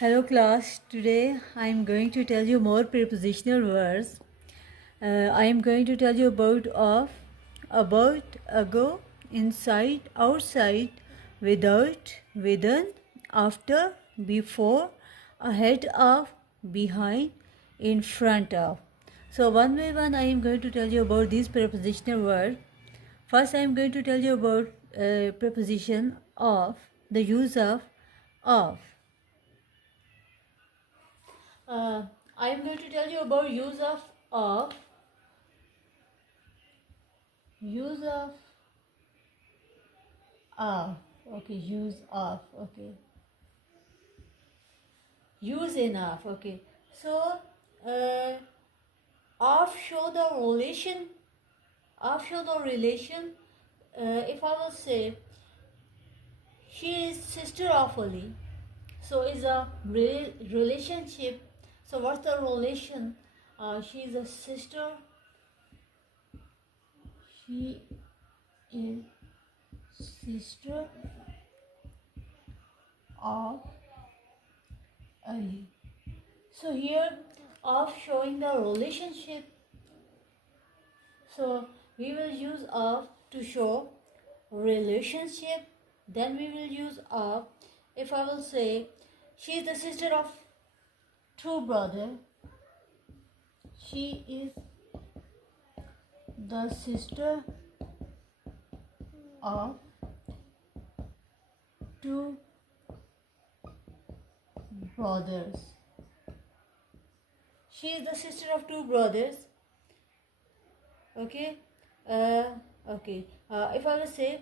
Hello class, today I am going to tell you more prepositional words. I am going to tell you about, ago, inside, outside, without, within, after, before, ahead of, behind, in front of. So one by one I am going to tell you about these prepositional words. First I am going to tell you about preposition of, the use of. I am going to tell you about use of use of okay, use of, okay, use enough, okay. So of show the relation, if I will say she is sister of Ali, so is a relationship. So what's the relation? She is a sister, she is sister of Ali. So here of showing the relationship, so we will use of to show relationship. Then we will use of if I will say she is the sister of two brothers. She is the sister of two brothers. She is the sister of two brothers. Okay. Okay. If I will say,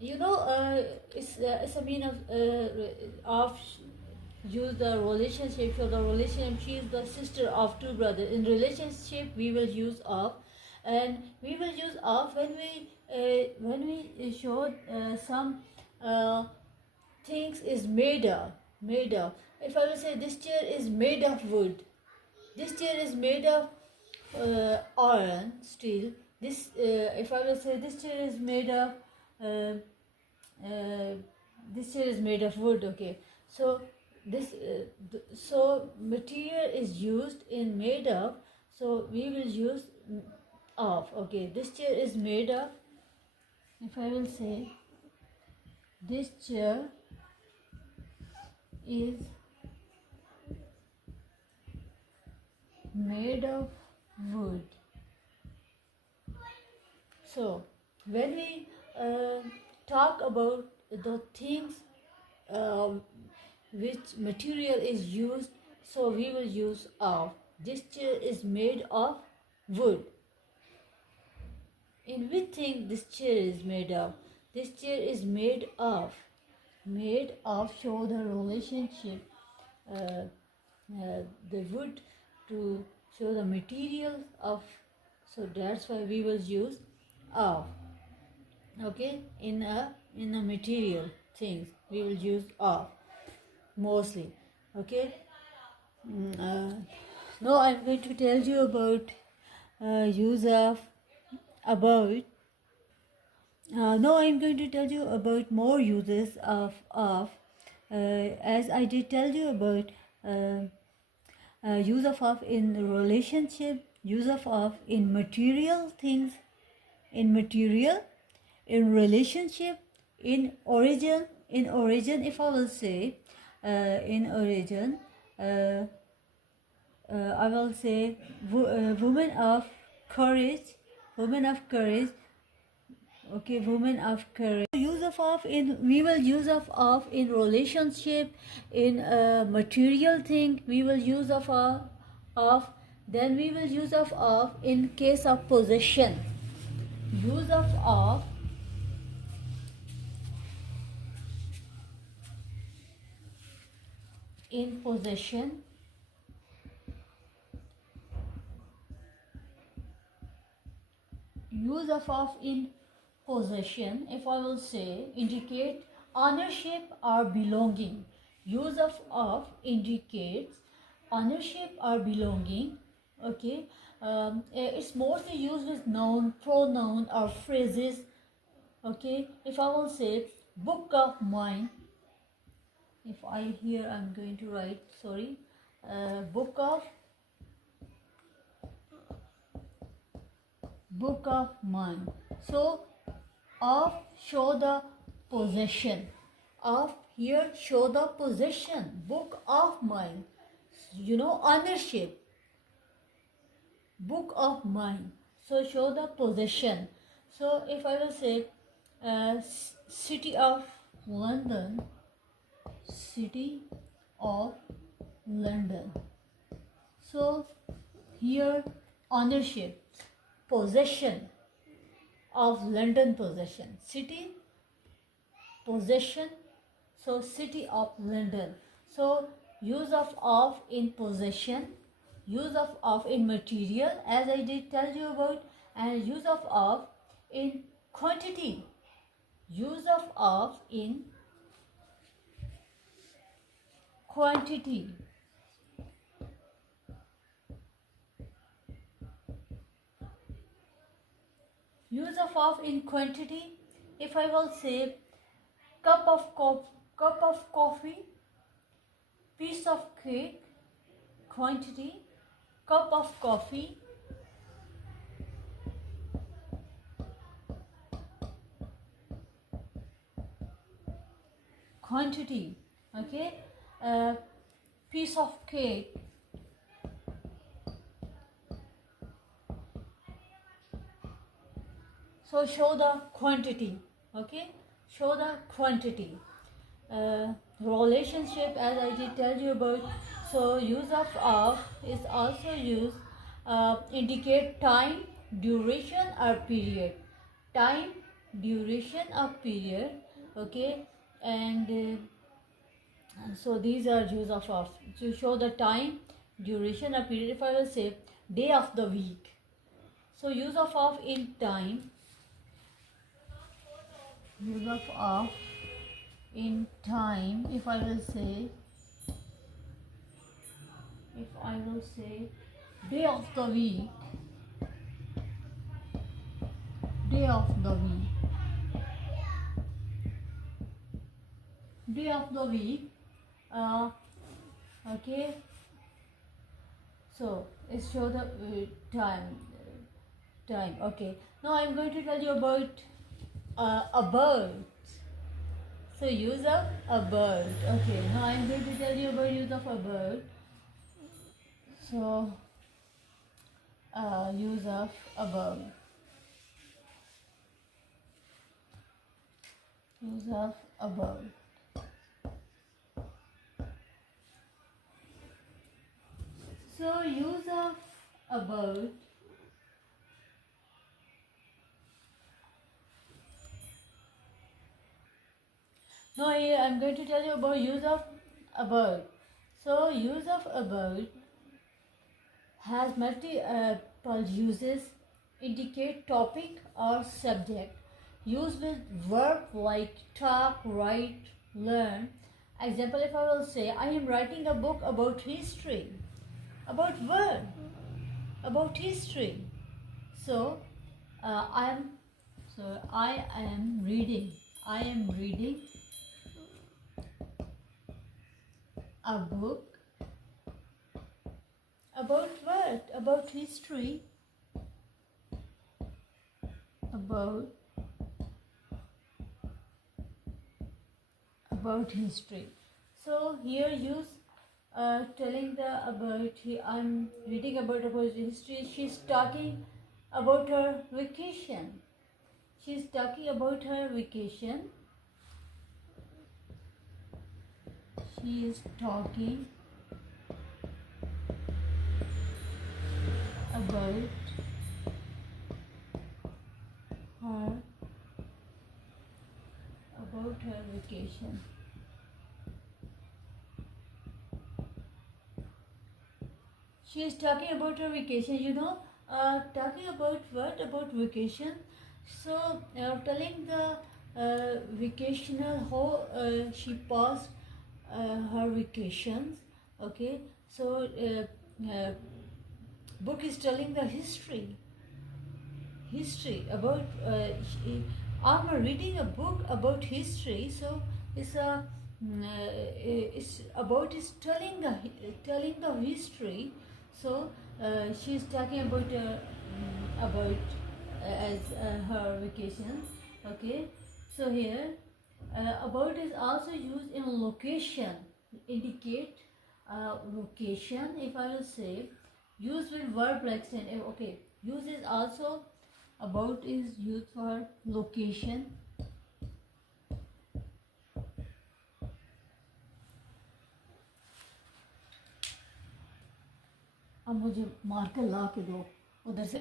it's a mean of use the relationship. So the relationship, she is the sister of two brothers. In relationship, we will use of, and we will use of when we show some things is made of. If I will say this chair is made of wood, this chair is made of iron, steel. This if I will say this chair is made of this chair is made of wood. Okay, so this so material is used in made of, so we will use of. Okay, this chair is made of, if I will say this chair is made of wood. So when we talk about the things which material is used, so we will use of. This chair is made of wood. In which thing this chair is made of? This chair is made of. Made of show the relationship, the wood to show the material of, so that's why we will use of. Okay, in a material things we will use of mostly. Okay. Now I'm going to tell you about use of about. Now I'm going to tell you about more uses of as I did tell you about use of in relationship, use of in material things, in material, in relationship, in origin. In origin, if I will say in origin, I will say woman of courage, woman of courage. Okay, woman of courage. Use of in, we will use of in relationship, in a material thing we will use of. Then we will use of in case of possession. Use of in possession. Use of in possession, if I will say, indicate ownership or belonging. Use of indicates ownership or belonging. Okay, it's mostly used with noun, pronoun or phrases. Okay, if I will say book of mine, if I here I'm going to write, sorry, book of mine. So of, show the possession of, here show the possession, book of mine, ownership, book of mine, so show the possession. So if I will say city of London, city of London, so here ownership, possession of London, possession, city, possession, so city of London. So use of in possession, use of in material, as I did tell you about, and use of in quantity, use of in quantity. Use of in quantity, if I will say cup of coffee, piece of cake, quantity, cup of coffee, quantity, okay, piece of cake, so show the quantity, okay, show the quantity. Relationship, as I did tell you about, so use of is also used indicate time, duration or period, time, duration or period, okay, and so these are use of to show the time, duration or period. If I will say day of the week, so use of in time, use of in time, if I will say day of the week, day of the week, day of the week, okay, so it show the time, okay. Now I'm going to tell you about a bird. So use of a bird, okay. Now I'm going to tell you about use of a bird. So use of a bird, use of a bird. So use of a bird, now I'm going to tell you about use of a bird. So use of a bird has multiple uses, indicate topic or subject, use with verb like talk, write, learn. Example, if I will say I am writing a book about history, about word, about history, so I am reading a book about what? About history, about history. So here use telling the about, I'm reading about history. She's talking about her vacation. She's talking about her vacation. She is talking about her vacation. She is talking about her vacation, talking about what? About vacation. So telling the vacationer how she passed her vacations, okay. So book is telling the history about I'm reading a book about history, so it's a is about is telling the history. So she's talking about as her vacation. Okay, so here about is also used in location, indicate location. If I will say use with verb like stand, okay, use is also about is used for location. अब मुझे marker ला के दो उधर से.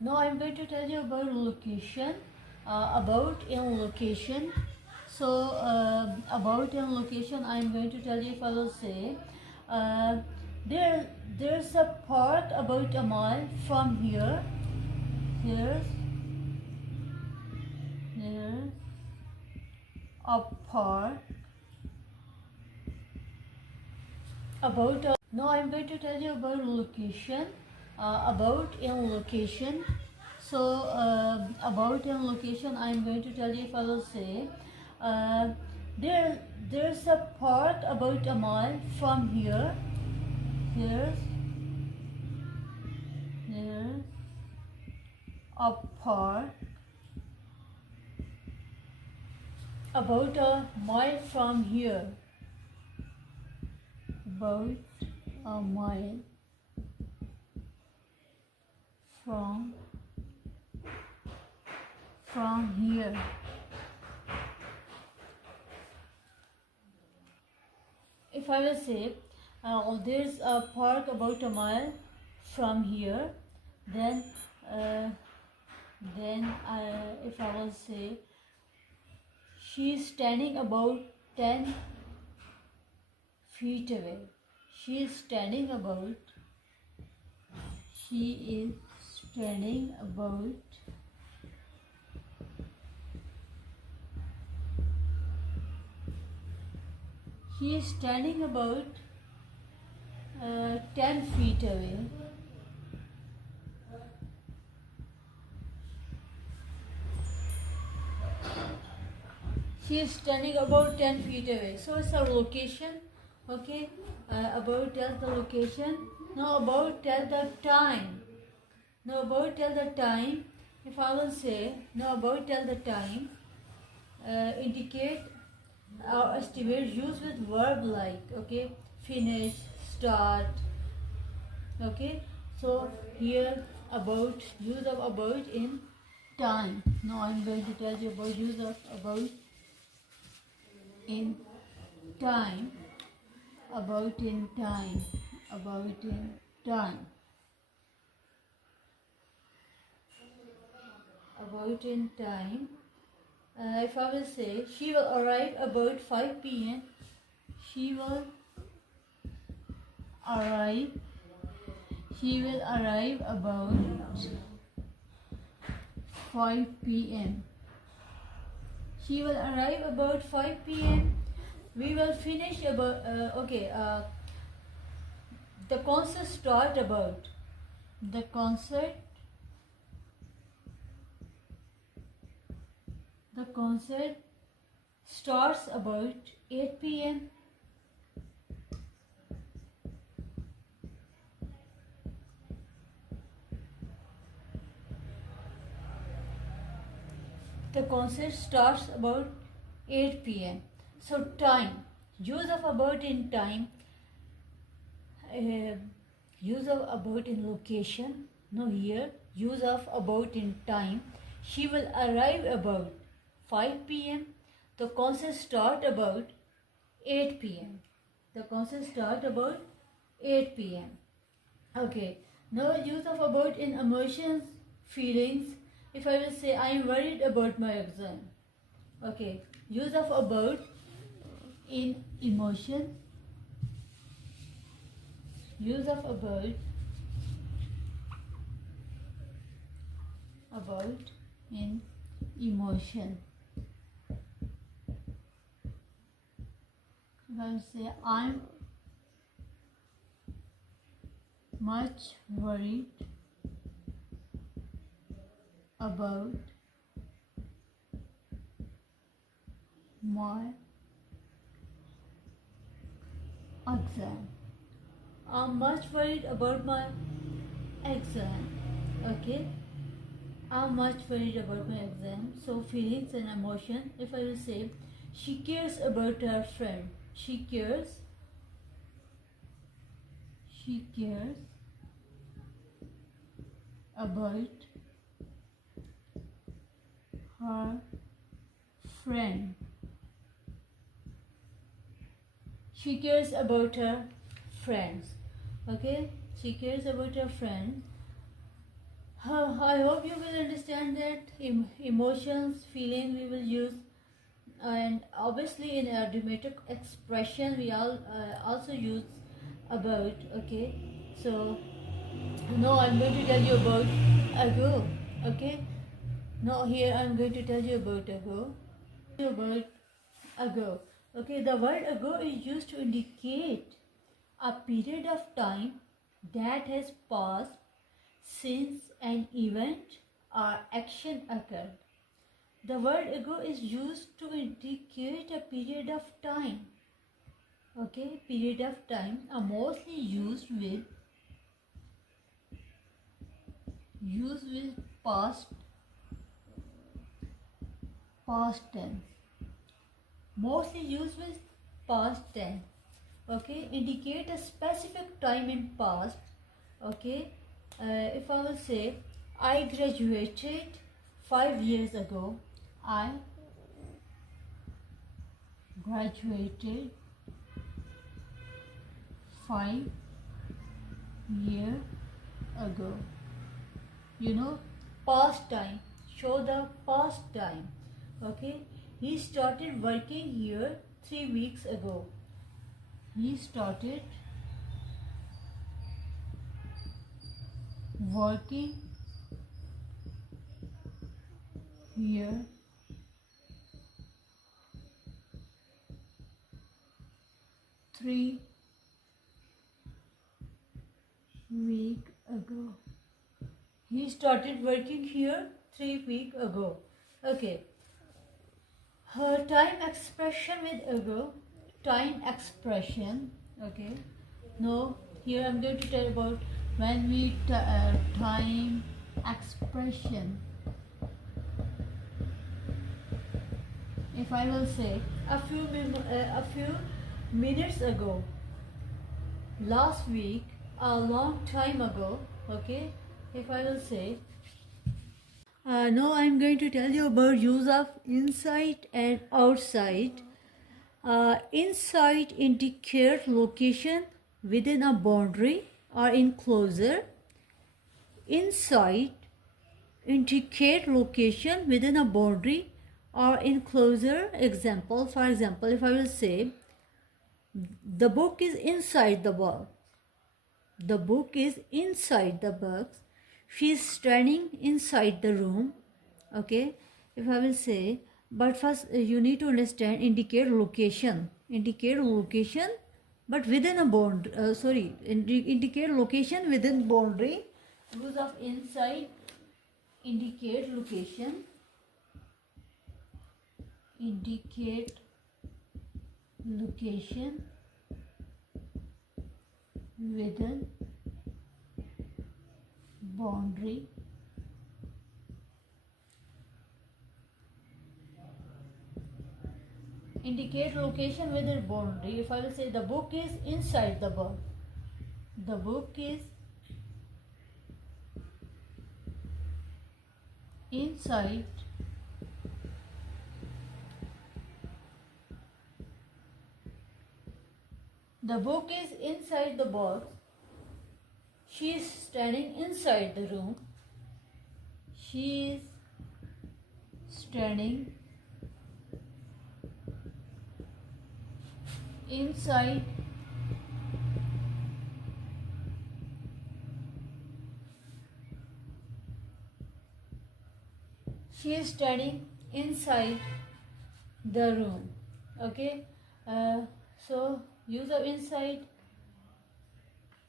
Now I am going to tell you about location. About in location. So about in location, I am going to tell you. If I will say there's a park about a mile from here. There's a park about a. Now I am going to tell you about location. About in location. So about in location, I am going to tell you. If I will say there's a park about a mile from here. There's a park about a mile from here. About a mile from here. If I will say there's a park about a mile from here, then if I will say she's standing about 10 feet away. She is standing about 10 feet away. She is standing about 10 feet away. So it's a location. Okay, about tells the location. Now about tell the time. Now about tell the time. If I will say now about tell the time, indicate or estimate, use with verb like, okay, finish, start. Okay, so here about, use of about in time. Now I'm going to tell you about use of about in time. About in time. About in time. About in time. If I will say she will arrive about 5 p.m. She will arrive about 5 p.m. She will arrive about 5 p.m. We will finish about the concert start about. The concert starts about 8 p.m. The concert starts about 8 p.m. So time, use of about in time, use of about in location. No, here use of about in time. She will arrive about 5 p.m. The concert start about 8 p.m. The concert start about 8 p.m. Okay, now use of about in emotions, feelings. If I will say I am worried about my exam. Okay, use of about in emotion. Use of about in emotion. If I will say I'm much worried about my exam. I'm much worried about my exam. Okay, I'm much worried about my exam. So feelings and emotion. If I will say, she cares about her friend. She cares about her friend. She cares about her friends. Okay, she cares about her friends. I hope you will understand that emotions, feeling we will use, and obviously in a dramatic expression we all also use about. Okay, so no, I'm going to tell you about ago. Okay, no, here I'm going to tell you about ago. Okay, the word ago is used to indicate a period of time that has passed since an event or action occurred. The word ago is used to indicate a period of time. Okay, period of time are mostly used with past tense. Mostly used with past tense. Okay, indicate a specific time in past. Okay, if I will say I graduated 5 years ago, I graduated 5 years ago. You know, past time, show the past time. Okay, he started working here 3 weeks ago. He started working here 3 weeks ago. He started working here 3 weeks ago. Okay. Her time expression with ago. Time expression. Okay. No, here I'm going to tell about when we time expression. If I will say a few minutes ago, last week, a long time ago. Okay, if I will say now I'm going to tell you about use of inside and outside. Inside indicate location within a boundary or enclosure. Inside indicate location within a boundary or enclosure. Example, for example, if I will say the book is inside the box. The book is inside the box. She is standing inside the room. Okay, if I will say, but first you need to understand indicate location, but within a bond. Indicate location within boundary. Use of inside indicate location. Indicate location within boundary. Indicate location within boundary. If I will say the book is inside the box. The book is inside the book is inside the box. She is standing inside the room. She is standing inside the room. Okay, so use of inside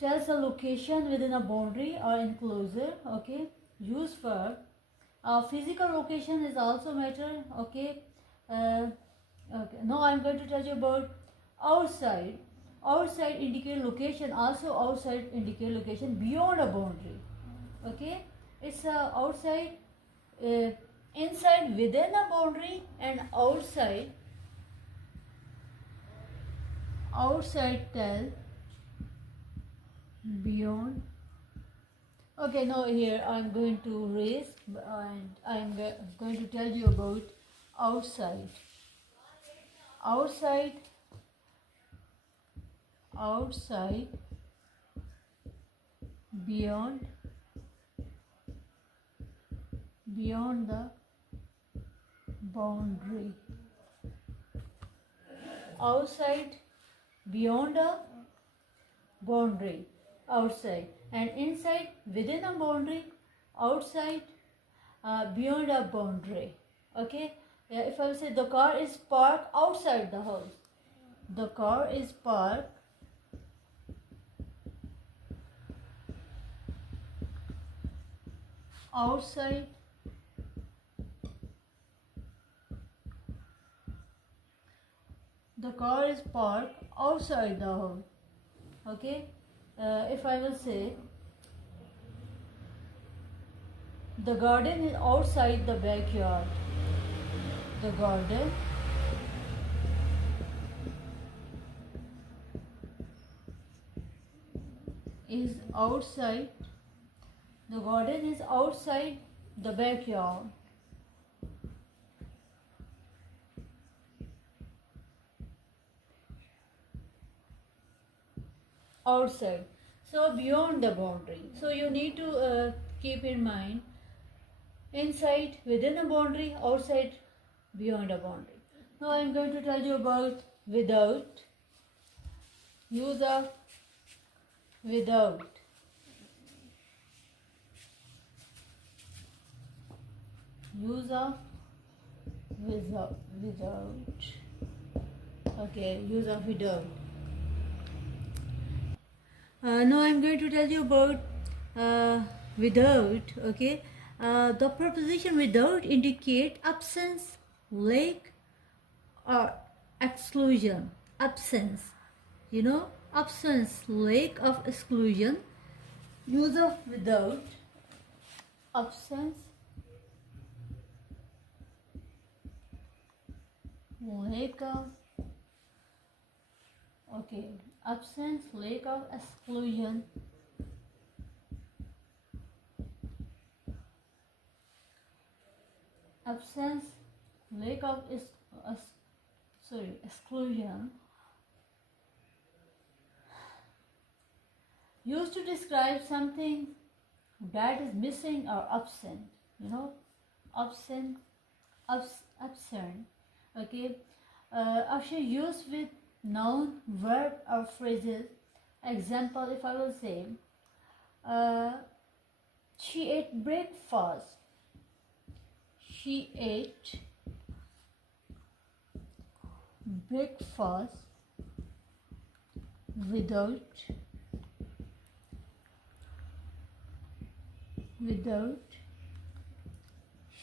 tells the location within a boundary or enclosure. Okay, use for physical location is also matter. Okay, okay. Now I'm going to tell you about outside. Outside indicate location, also outside indicate location beyond a boundary. Okay, it's outside, inside within a boundary, and outside tell beyond. Okay, now here I'm going to raise and I'm going to tell you about outside. Outside beyond the boundary. Outside beyond a boundary, outside, and inside within a boundary, outside beyond a boundary. Okay, yeah, if I say the car is parked outside the house, the car is parked outside the house. Okay, if I will say the garden is outside the backyard, the garden is outside the backyard. Outside, so beyond the boundary. So you need to keep in mind, inside within a boundary, outside beyond a boundary. Now I am going to tell you about without. Use of without. Use of without. Okay, use of without. Now I'm going to tell you about without. Okay, the preposition without indicate absence, lack, or exclusion. Absence, absence, lack of exclusion. Use of without. Absence, lack of. Okay, absence, lack of exclusion. Absence, lack of exclusion. Used to describe something that is missing or absent. Absent. Okay, actually used with noun, verb, or phrases. Example, if I will say, she ate breakfast. She ate breakfast without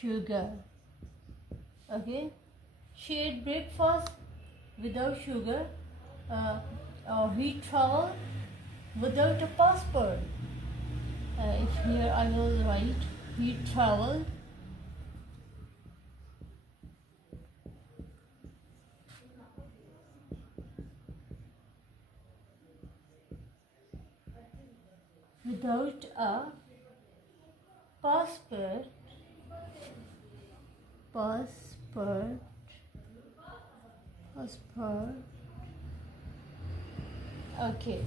sugar. Okay, she ate breakfast without sugar. He traveled without a passport. If here I will write, he traveled without a passport. Okay,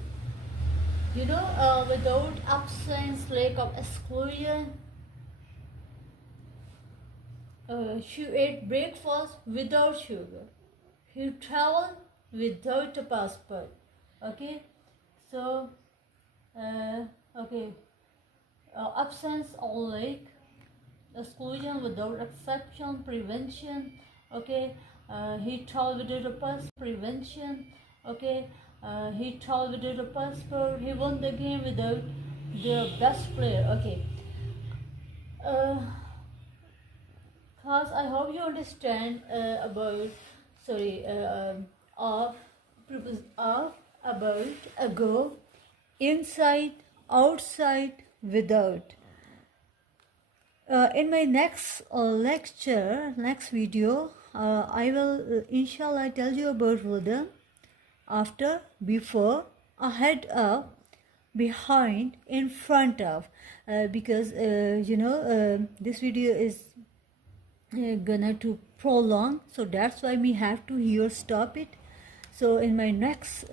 without absence, lack of exclusion. She ate breakfast without sugar. He traveled without a passport. Okay, so absence or lack, exclusion without exception, prevention. Okay, he traveled without a passport, prevention. Okay, he traveled without a passport. He won the game without the best player. Okay. Class, I hope you understand about of about, ago, inside, outside, without. In my next next video, I will inshallah tell you about rhythm, after, before, ahead of, behind, in front of, because this video is gonna to prolong, so that's why we have to here stop it. So in my next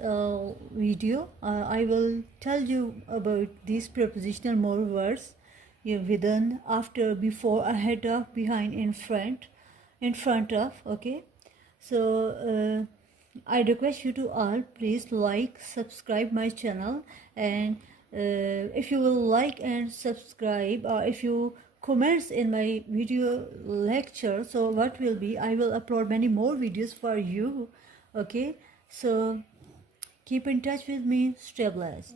video, I will tell you about these prepositional more words, within, after, before, ahead of, behind, in front of. Okay, so I request you to all, please like, subscribe my channel, and if you will like and subscribe, or if you comments in my video lecture, so what will be, I will upload many more videos for you. Okay, so keep in touch with me. Stay blessed.